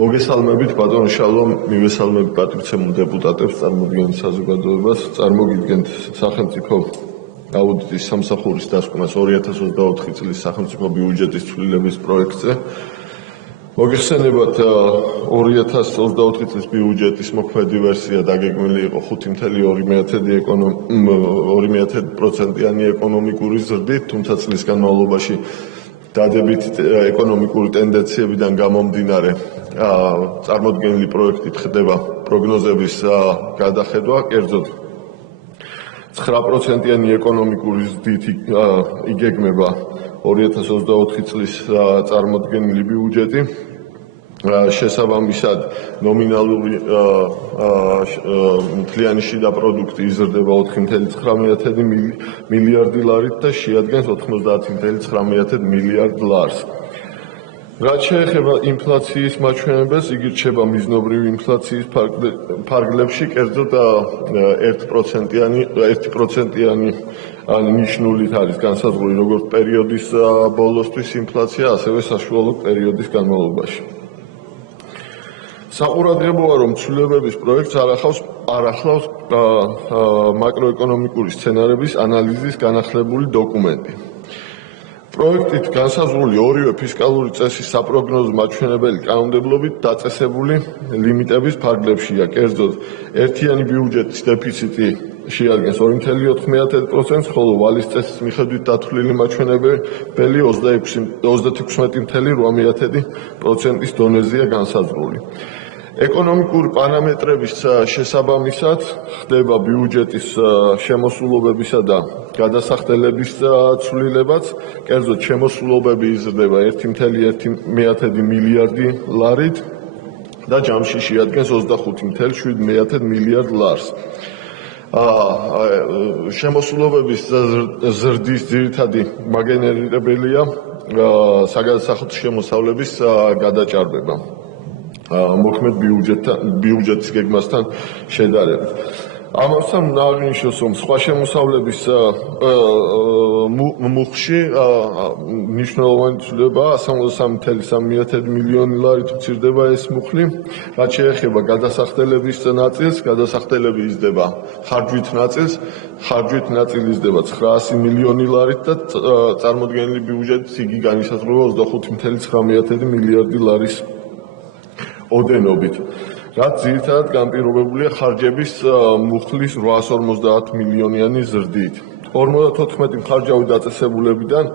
მოგესალმებით ბატონ შალო, მივესალმებით პატრიცემულ დეპუტატებს, წარმოადგენთ საზოგადოებას, წარმოგიდგენთ სახელმწიფო აუდიტის სამსახურის დასკვნას 2024 წლის სახელმწიფო ბიუჯეტის ცვლილების პროექტზე. მოგეხსენებათ 2024 წლის ბიუჯეტის მოქმედი ვერსია დაგეგმილი იყო 5.2%-იანი ეკონომიკური ზრდით, თუმცა წლის განმავლობაში დადებითი ეკონომიკური ტენდენციებიდან გამომდინარე წარმოდგენილი პროექტით ხდება პროგნოზების გადახედვა, კერძოდ 9%-იანი ეკონომიკური ზრდით იგეგმება 2024 წლის წარმოდგენილი ბიუჯეტი. შესაბამისად ნომინალური მთლიანი შიდა პროდუქტი იზრდება 4.9 მილიარდი ლარით და შეადგენს 90.9 მილიარდ ლარს. რაც შეეხება ინფლაციის მაჩვენებელს, იგი რჩება მიზნობრივი ინფლაციის ფარგლებში, კერძოდ 1%-იანი ნიშნულით არის განსაზღვრული როგორც პერიოდის ბოლოსთვის ინფლაცია, ასევე საშუალო პერიოდის განმავლობაში. საყურადღებოა, რომ ცვლილებების პროექტს არ ახლავს მაკროეკონომიკური სცენარების ანალიზის განახლებული დოკუმენტი. პროექტით განსაზღვრული ორივე ფისკალური წესის საპროგნოზო მაჩვენებელი კანონმდებლობით დაწესებული ლიმიტების ფარგლებშია, კერძოდ ერთიანი ბიუჯეტის დეფიციტი შეადგენს 2.4%, ხოლო ვალის წესის მიხედვით დათვლილი მაჩვენებელი 36.8%-ის დონეზეა განსაზღვრული. ეკონომიკური პარამეტრების შესაბამისად ხდება ბიუჯეტის შემოსულობებისა და გადასახდელების ცვლილებაც, კერძოდ შემოსულობები იზრდება 1.1 მილიარდი ლარით და ჯამში შეადგენს 25.7 მილიარდ ლარს. შემოსულობების ზრდის ძირითადი მაგენერირებელია საგადასახადო შემოსავლების გადაჭარბება მოქმედ ბიუჯეტის გეგმასთან შედარებით. ამასთან უნდა აღინიშნოს, რომ სხვა შემოსავლების მუხში მნიშვნელოვანი ცვლილებაა 163.3 მილიონი ლარით მცირდება ეს მუხლი. რაც შეეხება გადასახდელების ნაწილს, გადასახდელები იზრდება ხარჯვით ნაწილი იზრდება 900 მილიონი ლარით და წარმოდგენილი ბიუჯეტის იგი განისაზღვრება 25.9 მილიარდი ლარის ოდენობით, რაც ძირითადად განპირობებულია ხარჯების მუხლის 850 მილიონიანი ზრდით. 54 მხარჯავი დაწესებულებიდან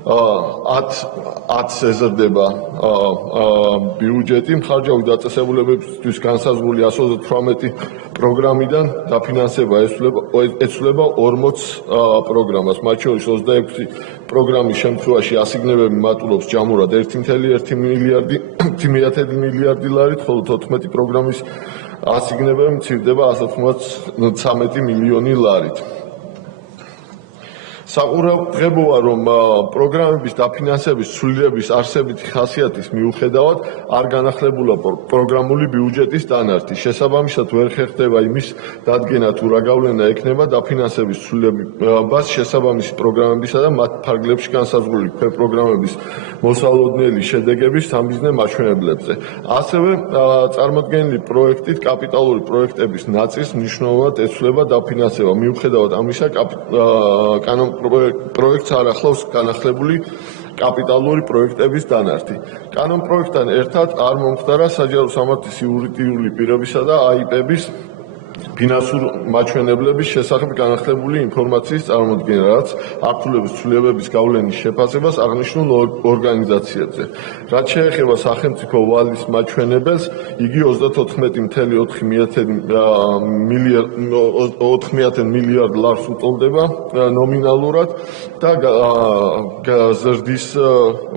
10 ეზრდება ბიუჯეტი. მხარჯავი დაწესებულებებისთვის განსაზღვრული 128 პროგრამიდან დაფინანსება ეცვლება 40 პროგრამას, მათ შორის 26 პროგრამის შემთხვევაში ასიგნებები მატულობს ჯამურად 1.1 მილიარდი ლარით, ხოლო 14 პროგრამის ასიგნებები მცირდება 193 მილიონი ლარით. საყურადღებოა, რომ პროგრამების დაფინანსების ცვლილების არსებითი ხასიათის მიუხედავად არ განახლებულა პროგრამული ბიუჯეტის დანართი. შესაბამისად ვერ ხერხდება იმის დადგენა, თუ რა გავლენა ექნება დაფინანსების ცვლილებას შესაბამისი პროგრამებისა და მათ ფარგლებში განსაზღვრული ქვეპროგრამების მოსალოდნელი შედეგების სამიზნე მაჩვენებლებზე. ასევე წარმოდგენილი პროექტით კაპიტალური პროექტების ნაწილს მნიშვნელოვნად ეცვლება დაფინანსება. მიუხედავად ამისა, პროექტს არ ახლავს განახლებული კაპიტალური პროექტების დანართი. კანონპროექტთან ერთად არ მომხდარა საჯარო სამართლის იურიდიული პირებისა და აიპების ფინანსური მაჩვენებლების შესახებ განახლებული ინფორმაციის წარმოდგენა, რაც ართულების ცვლილებების გავლენის შეფასებას აღნიშნულ ორგანიზაციებზე. რაც შეეხება სახელმწიფო ვალის მაჩვენებელს, იგი 34 მილიარდ ლარს უტოლდება ნომინალურად და ზრდის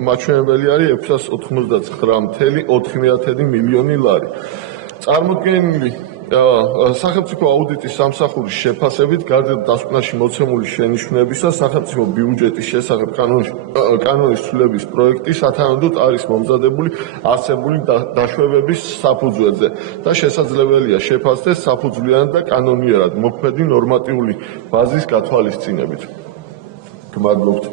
მაჩვენებელი არის 699.4 მილიონი ლარი. წარმოდგენილი სახელმწიფო აუდიტის სამსახურის შეფასებით, გარდა დასკვნაში მოცემული შენიშვნებისა, სახელმწიფო ბიუჯეტის შესახებ კანონის ცვლილების პროექტი სათანადოდ არის მომზადებული არსებული დაშვებების საფუძველზე და შესაძლებელია შეფასდეს საფუძვლიანად და კანონიერად მოქმედი ნორმატიული ბაზის გათვალისწინებით. გმადლობთ.